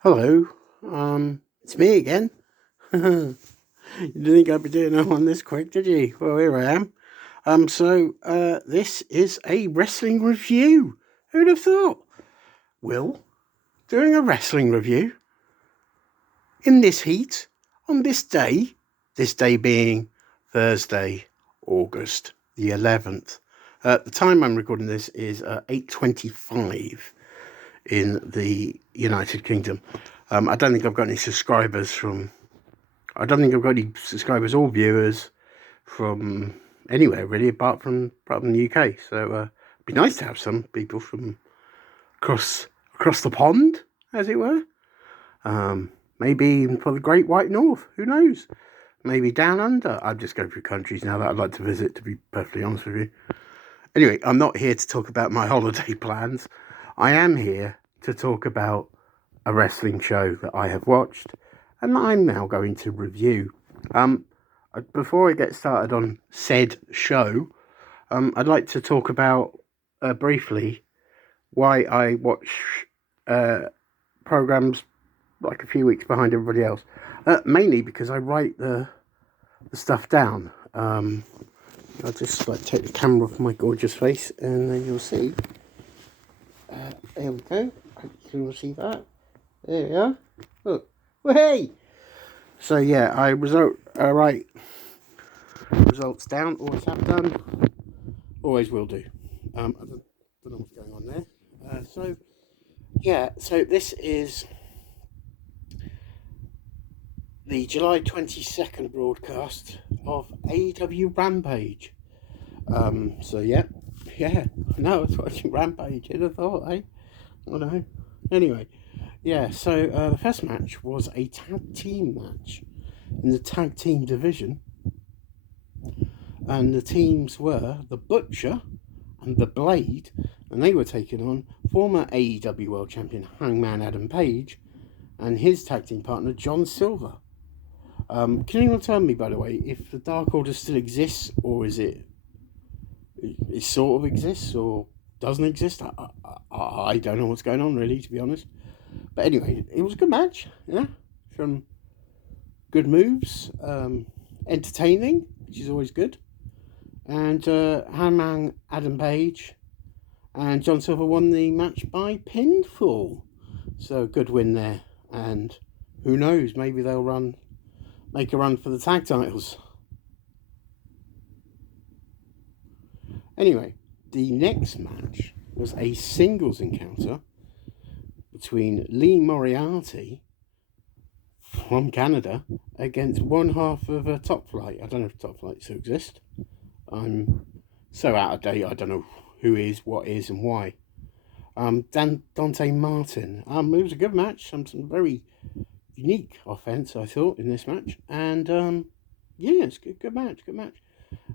Hello, it's me again. You didn't think I'd be doing that one this quick, did you? Well, here I am. This is a wrestling review. Who'd have thought? Will, doing a wrestling review in this heat, on this day being Thursday, August the 11th. The time I'm recording this is 8:25 in the United Kingdom. I don't think I've got any subscribers or viewers from anywhere really, apart from the UK. So it'd be nice to have some people from across the pond, as it were. Maybe even for the Great White North. Who knows? Maybe down under. I'm just going through countries now that I'd like to visit, to be perfectly honest with you. Anyway, I'm not here to talk about my holiday plans. I am here to talk about a wrestling show that I have watched and that I'm now going to review. Before I get started on said show, I'd like to talk about briefly why I watch programs like a few weeks behind everybody else. Mainly because I write the stuff down. I'll just take the camera off my gorgeous face, and then you'll see. There we go. Hopefully you'll see that. There we are. Look. Well, hey! So yeah, I write results down. Always have done. Always will do. I don't know what's going on there. So this is the July 22nd broadcast of Aew Rampage. No, I was watching Rampage. Who'd have thought, eh? I know. Anyway, so the first match was a tag team match in the tag team division, and the teams were the Butcher and the Blade, and they were taking on former AEW World Champion Hangman Adam Page and his tag team partner John Silver. Can anyone tell me, by the way, if the Dark Order still exists, or is it sort of exists, or doesn't exist? I don't know what's going on, really, to be honest. But anyway, it was a good match, yeah. Some good moves, entertaining, which is always good. And Hangman Adam Page and John Silver won the match by pinfall. So good win there. And who knows, maybe they'll make a run for the tag titles. Anyway, the next match was a singles encounter between Lee Moriarty from Canada against one half of Top Flight. I don't know if Top Flight still exists. I'm so out of date, I don't know who is, what is, and why. Dante Martin. It was a good match. Some very unique offense, I thought, in this match. And it's a good match.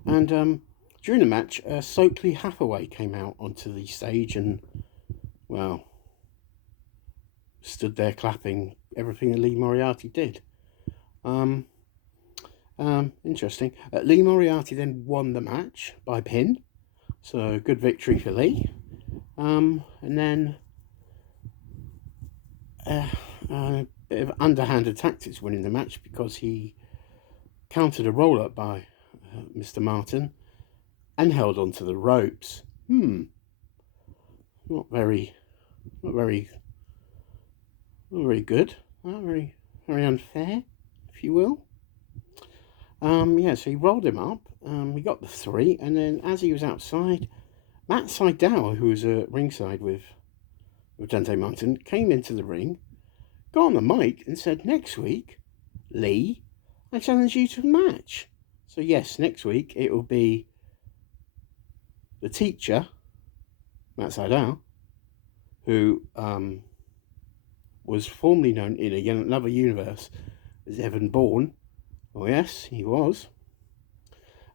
And during the match, Stokely Hathaway came out onto the stage and, well, stood there clapping everything that Lee Moriarty did. Interesting. Lee Moriarty then won the match by pin, so good victory for Lee. And then a bit of underhanded tactics winning the match because he countered a roll-up by Mr. Martin and held onto the ropes. Not very good. Not very unfair, if you will. So he rolled him up. He got the 3, and then as he was outside, Matt Sydal, who was ringside with Dante Martin, came into the ring, got on the mic, and said, "Next week, Lee, I challenge you to a match." So yes, next week it will be the teacher, Matt Sydal, who was formerly known in another universe as Evan Bourne. Oh yes, he was.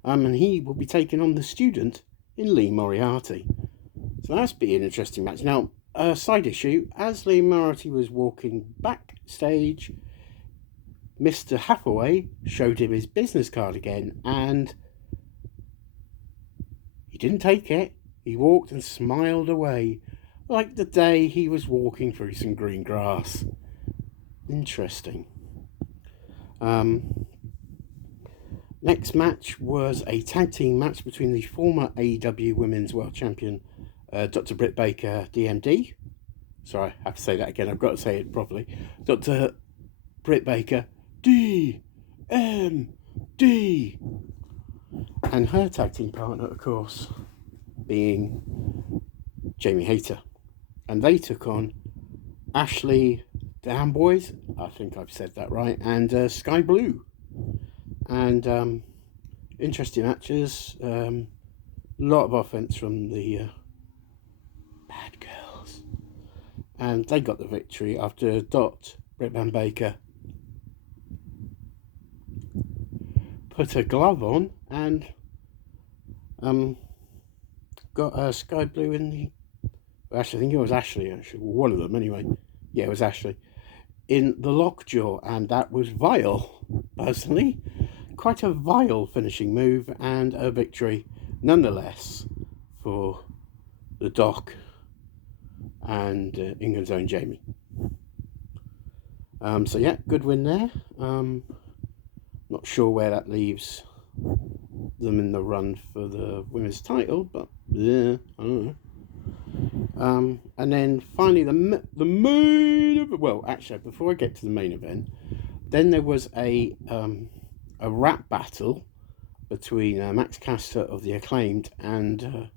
And he will be taking on the student in Lee Moriarty. So that's be an interesting match. Now, a side issue, as Lee Moriarty was walking backstage, Mr. Hathaway showed him his business card again, and he didn't take it. He walked and smiled away, like the day he was walking through some green grass. interesting. Next match was a tag team match between the former AEW Women's World Champion, Dr. Britt Baker, DMD. Sorry, I have to say that again. I've got to say it properly. Dr. Britt Baker, DMD. And her tag team partner, of course, being Jamie Hayter. And they took on Ashley Boys, I think I've said that right, and Sky Blue. And interesting matches. A lot of offense from the bad girls. And they got the victory after Britt Van Baker put a glove on and got Sky Blue in the... Actually, I think it was Ashley, actually. One of them, anyway. Yeah, it was Ashley. In the lockjaw, and that was vile, personally. Quite a vile finishing move, and a victory, nonetheless, for the Doc and England's own Jamie. So, yeah, good win there. Not sure where that leaves them in the run for the women's title, but yeah, I don't know. And then finally the main event. Well, actually, before I get to the main event, then there was a rap battle between Max Caster of the Acclaimed and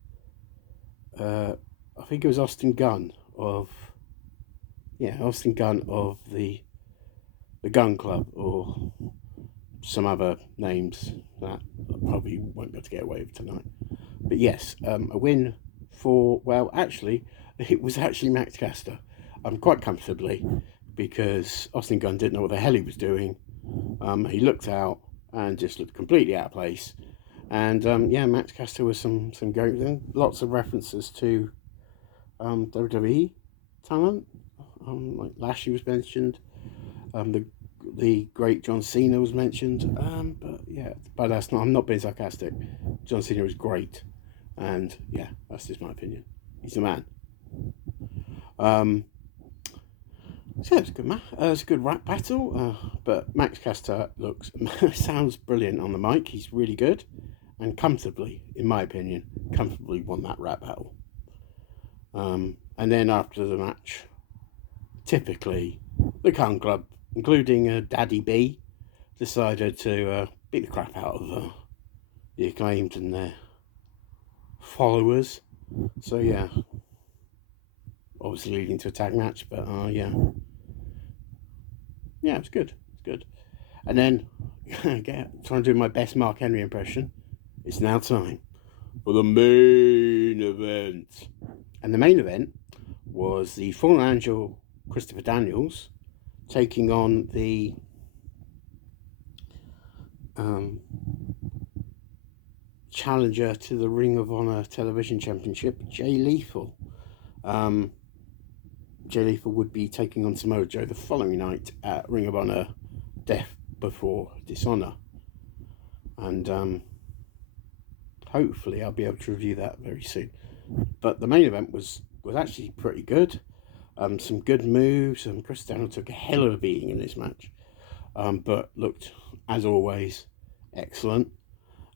I think it was Austin Gunn of the Gun Club, or some other names that I probably won't be able to get away with tonight. But yes, a win for, well, actually, it was actually Max Caster, quite comfortably, because Austin Gunn didn't know what the hell he was doing. He looked out and just looked completely out of place. And yeah, Max Caster was some great, lots of references to WWE talent. Like Lashley was mentioned. The great John Cena was mentioned. But yeah, but that's not. I'm not being sarcastic. John Cena was great, and yeah, that's just my opinion. He's the man. So it's a good it's a good rap battle. But Max Caster sounds brilliant on the mic. He's really good, and comfortably, in my opinion, won that rap battle. And then after the match, typically the Gun Club, including Daddy B, decided to beat the crap out of the Acclaimed and their followers. So yeah, obviously leading to a tag match, but yeah, it's good. It's good. And then trying to do my best Mark Henry impression. It's now time for the main event. And the main event was the Fallen Angel Christopher Daniels taking on the challenger to the Ring of Honor Television Championship, Jay Lethal. Jay Lethal would be taking on Samoa Joe the following night at Ring of Honor Death Before Dishonor. And hopefully I'll be able to review that very soon. But the main event was actually pretty good. Some good moves. Chris Daniels took a hell of a beating in this match, but looked, as always, excellent.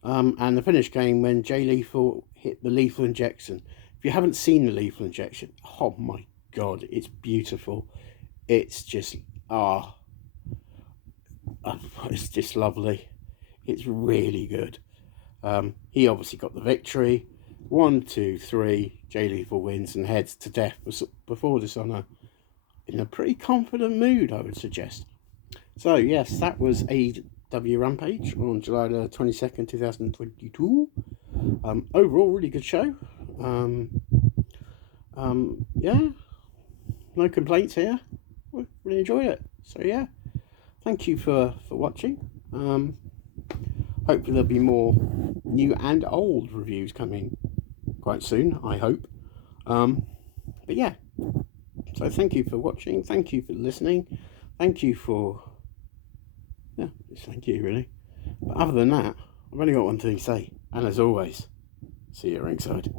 And the finish came when Jay Lethal hit the lethal injection. If you haven't seen the lethal injection, oh my God, it's beautiful. It's just, it's just lovely. It's really good. He obviously got the victory. 1, 2, 3. Jay Lethal wins and heads to Death Before Dishonor in a pretty confident mood, I would suggest. So yes, that was Aew Rampage on July the 22nd, 2022. Overall, really good show. Yeah, no complaints here. We really enjoyed it. So yeah, thank you for watching. Hopefully there'll be more new and old reviews coming quite soon, I hope. But yeah, so thank you for watching, thank you for listening, thank you for, yeah, just thank you really. But other than that, I've only got one thing to say, and as always, see you ringside.